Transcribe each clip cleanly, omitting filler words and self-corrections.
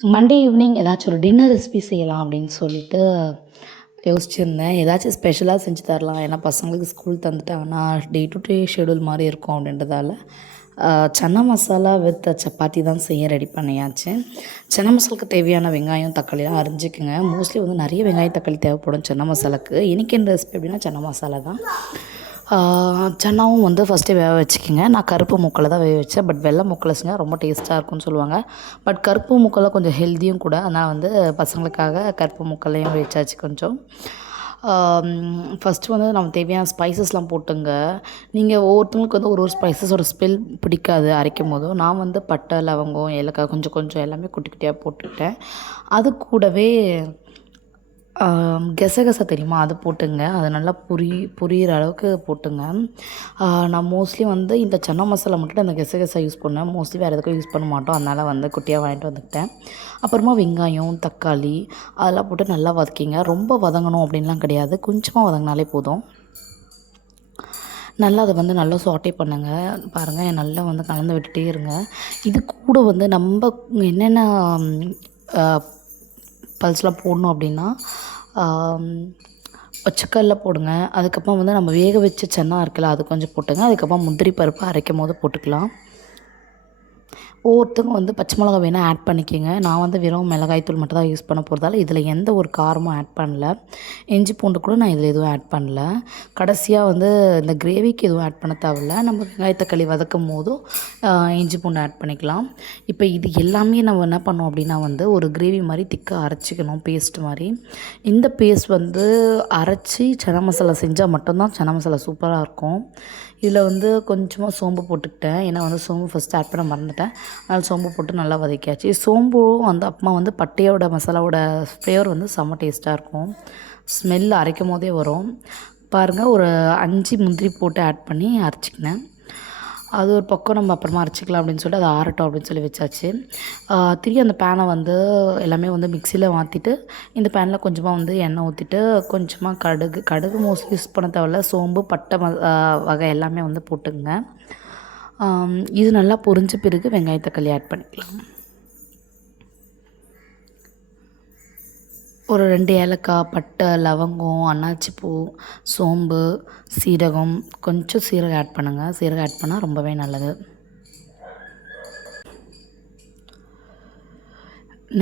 Monday evening ஏதாச்சும் ஒரு dinner recipe செய்யலாம் அப்படின்னு சொல்லிட்டு யோசிச்சிருந்தேன். ஏதாச்சும் ஸ்பெஷலாக செஞ்சு தரலாம். ஏன்னா பசங்களுக்கு ஸ்கூல் தந்துட்டாங்கன்னா டே டு டே ஷெடியூல் மாதிரி இருக்கும் அப்படின்றதால சன்னா மசாலா வித் சப்பாத்தி தான் செய்ய ரெடி பண்ணியாச்சு. சன்னா மசாலாவுக்கு தேவையான வெங்காயம் தக்காளிலாம் அரிஞ்சிக்குங்க. மோஸ்ட்லி வந்து நிறைய வெங்காயம் தக்காளி தேவைப்படும் சன்னா மசாலாவுக்கு. இன்றைக்கி என்ன ரெசிபி அப்படின்னா சன்னா மசாலா தான். சன்னாவும் வந்து ஃபஸ்ட்டே வேக வச்சுக்கோங்க. நான் கருப்பு மூக்கில் தான் வேக வச்சேன். பட் வெள்ளை மூக்கில் செஞ்சால் ரொம்ப டேஸ்ட்டாக இருக்கும்னு சொல்லுவாங்க. பட் கருப்பு மூக்கில் கொஞ்சம் ஹெல்த்தியும் கூட. அதனால் வந்து பசங்களுக்காக கருப்பு மூக்கல்லையும் வச்சாச்சு கொஞ்சம். ஃபஸ்ட்டு வந்து நம்ம தேவையான ஸ்பைசஸ்லாம் போட்டுங்க. நீங்கள் ஒவ்வொருத்தவங்களுக்கு வந்து ஒரு ஒரு ஸ்பைசஸோட ஸ்மெல் பிடிக்காது அரைக்கும் போதும். நான் வந்து பட்டை, லவங்கம், ஏலக்காய் கொஞ்சம் கொஞ்சம் எல்லாமே குட்டி குட்டியாக போட்டுக்கிட்டேன். அது கூடவே கெசகசா தெரியுமா? அது போட்டுங்க. அது நல்லா புரியிற அளவுக்கு போட்டுங்க. நான் மோஸ்ட்லி வந்து இந்த சன்னா மசாலா மட்டும் அந்த கெசகசா யூஸ் பண்ணுவேன். மோஸ்ட்லி வேறு எதுக்கும் யூஸ் பண்ண மாட்டோம். அதனால் வந்து குட்டியாக வாங்கிட்டு வந்துக்கிட்டேன். அப்புறமா வெங்காயம், தக்காளி அதெல்லாம் போட்டு நல்லா வதக்கிங்க. ரொம்ப வதங்கணும் அப்படின்லாம் கிடையாது. கொஞ்சமாக வதங்கினாலே போதும். நல்லா அதை வந்து நல்லா சாட்டே பண்ணுங்க. பாருங்கள் நல்லா வந்து கலந்து விட்டுட்டே இருங்க. இது கூட வந்து நம்ம என்னென்ன பல்ஸ்லாம் போடணும் அப்படின்னா பச்சைக்கல்ல போடுங்க. அதுக்கப்புறம் வந்து நம்ம வேக வச்ச சன்னா இருக்குல்ல அது கொஞ்சம் போட்டுங்க. அதுக்கப்புறம் முந்திரி பருப்பு அரைக்கும் போது போட்டுக்கலாம். ஒவ்வொருத்தவங்க வந்து பச்சை மிளகா வேணால் ஆட் பண்ணிக்கோங்க. நான் வந்து வெறும் மிளகாய்த்தூள் மட்டும் தான் யூஸ் பண்ண போகிறதால இதில் எந்த ஒரு காரமும் ஆட் பண்ணல. இஞ்சி பூண்டு கூட நான் இதில் எதுவும் ஆட் பண்ணல. கடைசியாக வந்து இந்த கிரேவிக்கு எதுவும் ஆட் பண்ண தேவையில்ல. நம்ம வெங்காய தக்காளி வதக்கும் போதும் இஞ்சி பூண்டு ஆட் பண்ணிக்கலாம். இப்போ இது எல்லாமே நம்ம என்ன பண்ணோம் அப்படின்னா வந்து ஒரு கிரேவி மாதிரி திக்காக அரைச்சிக்கணும், பேஸ்ட் மாதிரி. இந்த பேஸ்ட் வந்து அரைச்சி சன்னா மசாலா செஞ்சால் மட்டும்தான் சன்னா மசாலா சூப்பராக இருக்கும். இதில் வந்து கொஞ்சமாக சோம்பு போட்டுக்கிட்டேன். ஏன்னா வந்து சோம்பு ஃபஸ்ட்டு ஆட் பண்ண மறந்துட்டேன். அதனால் சோம்பு போட்டு நல்லா வதக்கியாச்சு. சோம்பும் வந்து அப்புறமா வந்து பட்டையோட மசாலாவோட ஃப்ளேவர் வந்து செம்ம டேஸ்ட்டாக இருக்கும். ஸ்மெல் அரைக்கும் போதே வரும். பாருங்கள், ஒரு 5 முந்திரி போட்டு ஆட் பண்ணி அரைச்சிக்கினேன். அது ஒரு பக்கம் நம்ம அப்புறமா அரைச்சிக்கலாம் அப்படின்னு சொல்லிட்டு அதை ஆறட்டும் அப்படின்னு சொல்லி வச்சாச்சு. திரும்பி அந்த பேனை வந்து எல்லாமே வந்து மிக்சியில் மாற்றிட்டு இந்த பேனில் கொஞ்சமாக வந்து எண்ணெய் ஊற்றிட்டு கொஞ்சமாக கடுகு மோஸ்ட்லி யூஸ் பண்ண தேவையில்ல. சோம்பு, பட்டை வகை எல்லாமே வந்து போட்டுங்க. இது நல்லா பொரிஞ்ச பிறகு வெங்காய தக்காளி ஆட் பண்ணிக்கலாம். ஒரு 2 ஏலக்காய், பட்டை, லவங்கம், அன்னாச்சிப்பூ, சோம்பு, சீரகம், கொஞ்சம் சீரகம் ஆட் பண்ணுங்கள். சீரகம் ஆட் பண்ணால் ரொம்பவே நல்லது.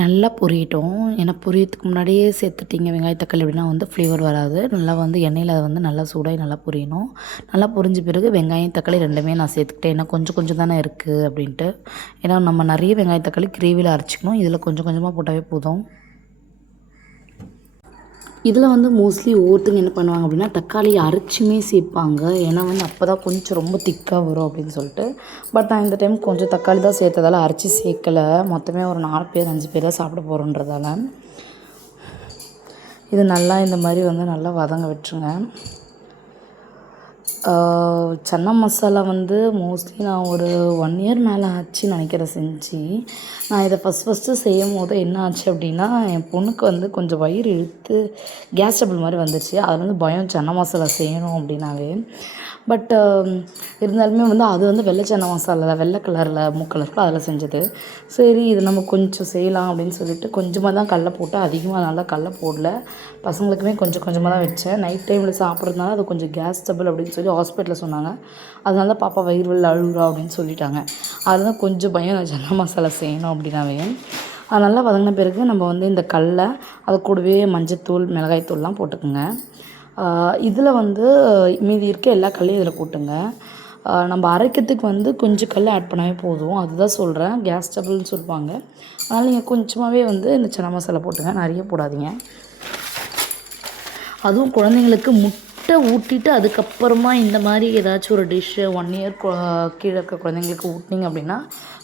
நல்லா பொரியட்டும். ஏன்னா பொரியறதுக்கு முன்னாடியே சேர்த்துட்டிங்க வெங்காய தக்காளி அப்படின்னா வந்து ஃப்ளேவர் வராது. நல்லா வந்து எண்ணெயில் அது வந்து நல்லா சூடாகி நல்லா பொரியணும். நல்லா பொரிஞ்ச பிறகு வெங்காயம் தக்காளி 2மே நான் சேர்த்துக்கிட்டேன். ஏன்னா கொஞ்சம் கொஞ்சம் தானே இருக்குது அப்படின்ட்டு. ஏன்னா நம்ம நிறைய வெங்காய தக்காளி கிரேவியில் அரைச்சிக்கணும். இதில் கொஞ்சம் கொஞ்சமாக போட்டாவே போதும். இதில் வந்து மோஸ்ட்லி ஒவ்வொருத்தங்க என்ன பண்ணுவாங்க அப்படின்னா தக்காளி அரைச்சுமே சேர்ப்பாங்க. ஏன்னா வந்து அப்போ தான் கொஞ்சம் ரொம்ப திக்காக வரும் அப்படின்னு சொல்லிட்டு. பட் நான் இந்த டைம் கொஞ்சம் தக்காளி தான் சேர்த்ததால அரைச்சி சேர்க்கலை. மொத்தமே ஒரு 4 பேர் 5 பேர் தான் சாப்பிட போகிறோன்றதால இது நல்லா இந்த மாதிரி வந்து நல்லா வதங்க விட்டுருங்க. சன்னா மசாலா வந்து மோஸ்ட்லி நான் ஒரு 1 இயர் மேலே ஆச்சுன்னு நினைக்கிறேன் செஞ்சு. நான் இதை ஃபஸ்ட்டு செய்யும் போது என்ன ஆச்சு அப்படின்னா என் பொண்ணுக்கு வந்து கொஞ்சம் வயிறு இழுத்து கேஸ் ட்ரபிள் மாதிரி வந்துருச்சு. அதில் வந்து பயம் சன்னா மசாலா செய்யணும் அப்படின்னாவே. பட் இருந்தாலுமே வந்து அது வந்து வெள்ளை சன்னா மசாலா வெள்ளை கலரில் மூக்கலரில் அதில் செஞ்சது. சரி இது நம்ம கொஞ்சம் செய்யலாம் அப்படின்னு சொல்லிட்டு கொஞ்சமாக தான் கடல போட்டு அதிகமாக நல்லா கடல போடல. பசங்களுக்குமே கொஞ்சம் கொஞ்சமாக தான் வச்சேன். நைட் டைமில் சாப்பிட்றதுனால அது கொஞ்சம் கேஸ் ட்ரபிள் அப்படின்னு சொல்லி ஹாஸ்பிட்டலில் சொன்னாங்க. அதனால தான் பாப்பா வயிறு வலி அழுகுறா அப்படின்னு சொல்லிட்டாங்க. அதில் தான் கொஞ்சம் பயம் நான் சன்னா மசாலா செய்யணும் அப்படின்னாவே. அது நல்லா வதங்கின பிறகு நம்ம வந்து இந்த கடல அது கூடவே மஞ்சத்தூள், மிளகாய்த்தூள்லாம் போட்டுக்கோங்க. இதில் வந்து மீதி இருக்க எல்லா கடலையும் இதில் போட்டுங்க. நம்ம அரைக்கிறதுக்கு வந்து கொஞ்சம் கடல ஆட் பண்ணாவே போதும். அதுதான் சொல்கிறேன், கேஸ் ட்ரபிள்னு சொல்லுவாங்க. அதனால் நீங்கள் கொஞ்சமாகவே வந்து இந்த சன்னா மசாலா போட்டுங்க, நிறைய போடாதீங்க. அதுவும் குழந்தைங்களுக்கு முட்டை ஊட்டிட்டு அதுக்கப்புறமா இந்த மாதிரி ஏதாச்சும் ஒரு டிஷ்ஷு 1 இயர் கீழே இருக்க குழந்தைங்களுக்கு ஊட்டினீங்க அப்படின்னா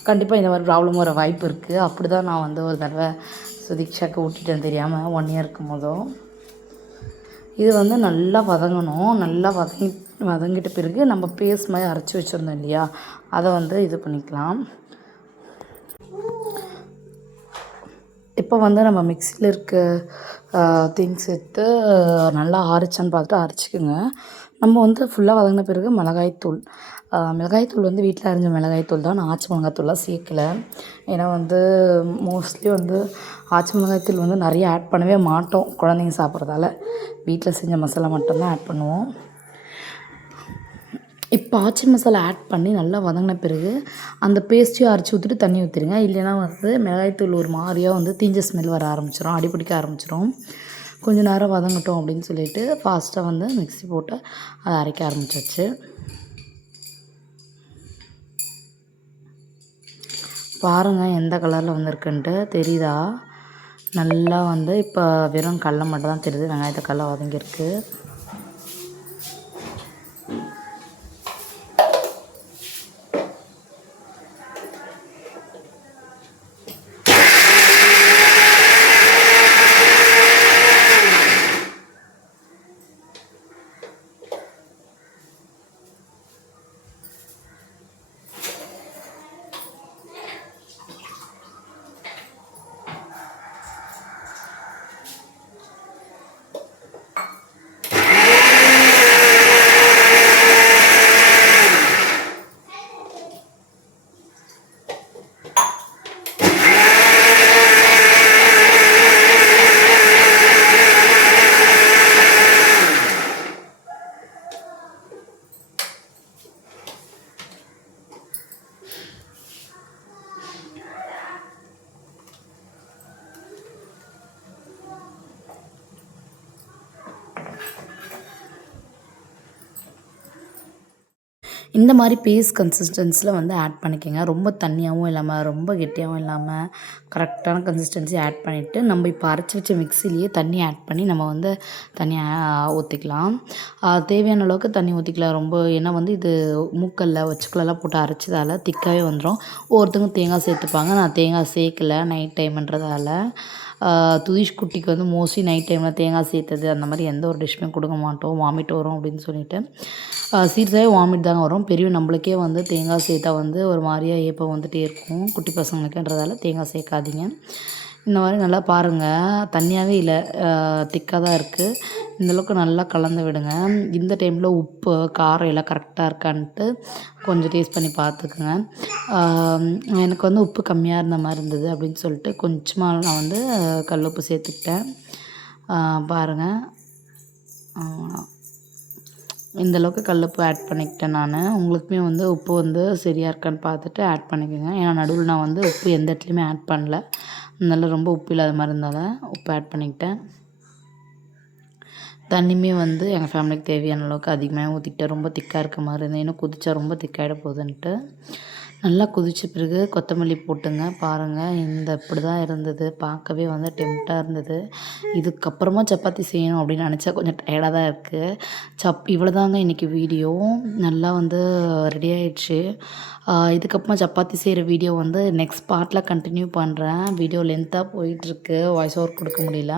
கண்டிப்பாக இந்த மாதிரி ப்ராப்ளம் வர வாய்ப்பு இருக்குது. அப்படி தான் நான் வந்து ஒரு தடவை சுதீக்ஷாக்கு ஊட்டிட்டேன் தெரியாமல் 1 இயர் இருக்கும் போதும். இது வந்து நல்லா வதங்கணும். நல்லா வதங்கிட்ட பிறகு நம்ம பேஸ்ட் மாதிரி அரைச்சி வச்சுருந்தோம் இல்லையா, அதை வந்து இது பண்ணிக்கலாம். இப்போ வந்து நம்ம மிக்சியில் இருக்க திங்ஸ் எடுத்து நல்லா அரைச்சான்னு பார்த்துட்டு அரைச்சிக்கோங்க. நம்ம வந்து ஃபுல்லாக வதங்கின பிறகு மிளகாய்த்தூள் மிளகாய்த்தூள் வந்து வீட்டில் அரைஞ்ச மிளகாய்த்தூள் தான். நான் ஆச்சி மிளகாய்த்தூள்லாம் சேர்க்கல. ஏன்னா வந்து மோஸ்ட்லி வந்து ஆச்சி மிளகாய்த்தூள் வந்து நிறைய ஆட் பண்ணவே மாட்டோம் குழந்தைங்க சாப்பிட்றதால. வீட்டில் செஞ்ச மசாலா மட்டும்தான் ஆட் பண்ணுவோம். இப்போ ஆச்சி மசாலா ஆட் பண்ணி நல்லா வதங்கின பிறகு அந்த பேஸ்ட்டையும் அரைச்சி ஊற்றிட்டு தண்ணி ஊற்றிடுங்க. இல்லைன்னா வந்து மிளகாய்த்தூள் ஒரு மாதிரியாக வந்து தீஞ்ச ஸ்மெல் வர ஆரம்பிச்சிடும், அடிப்பிடிக்க ஆரம்பிச்சிடும். கொஞ்சம் நேரம் வதங்கட்டும் அப்படின்னு சொல்லிட்டு ஃபாஸ்ட்டாக வந்து மிக்ஸி போட்டு அதை அரைக்க ஆரம்பிச்சாச்சு. பாருங்கள் எந்த கலரில் வந்திருக்குன்ட்டு தெரியுதா? நல்லா வந்து இப்போ வெறும் கடல மட்டும் தான் தெரியுது, வெங்காயத்தை கடல வதங்கியிருக்கு. இந்த மாதிரி பேஸ்ட் கன்சிஸ்டன்சியில் வந்து ஆட் பண்ணிக்கோங்க. ரொம்ப தண்ணியாகவும் இல்லாமல் ரொம்ப கெட்டியாகவும் இல்லாமல் கரெக்டான கன்சிஸ்டன்சி ஆட் பண்ணிவிட்டு நம்ம இப்போ அரைச்சி வச்ச மிக்ஸிலேயே தண்ணி ஆட் பண்ணி நம்ம வந்து தண்ணி ஊற்றிக்கலாம். தேவையான அளவுக்கு தண்ணி ஊற்றிக்கலாம். ரொம்ப ஏன்னா வந்து இது மூக்கல்ல வச்சுக்கலலாம் போட்டு அரைச்சதால் திக்காகவே வந்துடும். ஒவ்வொருத்தவங்க தேங்காய் சேர்த்துப்பாங்க, நான் தேங்காய் சேர்க்கல நைட் டைம்ன்றதால. துதிஷ் குட்டிக்கு வந்து மோஸ்ட்லி நைட் டைமில் தேங்காய் சேர்த்தது அந்த மாதிரி எந்த ஒரு டிஷ்ஷுமே கொடுக்க மாட்டோம், வாமிட் வரும் அப்படின்னு சொல்லிட்டு. சீரியஸாகவே வாமிட் தாங்க வரும். நம்மளுக்கே வந்து தேங்காய் சேர்த்தா வந்து ஒரு மாதிரியா ஏப்பம் வந்துகிட்டே இருக்கும் குட்டி பசங்களுக்குன்றதால தேங்காய் சேர்க்காதீங்க. இந்த மாதிரி நல்லா பாருங்கள், தண்ணியாகவே இல்லை, திக்காக தான் இருக்குது. இந்தளவுக்கு நல்லா கலந்து விடுங்க. இந்த டைமில் உப்பு காரம் எல்லாம் கரெக்டாக இருக்கான்ட்டு கொஞ்சம் டேஸ்ட் பண்ணி பார்த்துக்குங்க. எனக்கு வந்து உப்பு கம்மியாக இருந்த மாதிரி இருந்தது அப்படின்னு சொல்லிட்டு கொஞ்சமாக நான் வந்து கல் உப்பு சேர்த்துக்கிட்டேன். பாருங்கள், இந்தளவுக்கு கல் உப்பு ஆட் பண்ணிக்கிட்டேன் நான். உங்களுக்குமே வந்து உப்பு வந்து சரியாக இருக்கான்னு பார்த்துட்டு ஆட் பண்ணிக்கோங்க. ஏன்னா நடுவில் நான் வந்து உப்பு எந்த இடத்துலையுமே ஆட் பண்ணல, அதனால ரொம்ப உப்பு இல்லாத மாதிரி இருந்தாலும் உப்பு ஆட் பண்ணிக்கிட்டேன். தண்ணியுமே வந்து எங்கள் ஃபேமிலிக்கு தேவையான அளவுக்கு அதிகமாக ஊற்றிக்கிட்டேன். ரொம்ப திக்காக இருக்க மாதிரி இருந்தது, இன்னும் கொதிச்சா ரொம்ப திக்காகிட போகுதுன்ட்டு. நல்லா கொதித்த பிறகு கொத்தமல்லி போட்டுங்க. பாருங்கள், இப்படி தான் இருந்தது. பார்க்கவே வந்து டெம்ப்டாக இருந்தது. இதுக்கப்புறமா சப்பாத்தி செய்யணும் அப்படின்னு நினச்சா கொஞ்சம் டயர்டாக தான் இருக்குது. இவ்வளோ தாங்க இன்றைக்கி வீடியோ. நல்லா வந்து ரெடி ஆகிடுச்சு. இதுக்கப்புறமா சப்பாத்தி செய்கிற வீடியோ வந்து நெக்ஸ்ட் பார்ட்டில் கண்டினியூ பண்ணுறேன். வீடியோ லென்த்தாக போயிட்டுருக்கு, வாய்ஸ் ஓவர் கொடுக்க முடியல.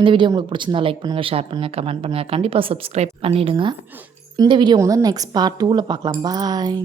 இந்த வீடியோ உங்களுக்கு பிடிச்சிருந்தா லைக் பண்ணுங்கள், ஷேர் பண்ணுங்கள், கமெண்ட் பண்ணுங்கள். கண்டிப்பாக சப்ஸ்கிரைப் பண்ணிவிடுங்க. இந்த வீடியோ வந்து நெக்ஸ்ட் பார்ட் 2ல் பார்க்கலாம். பாய்.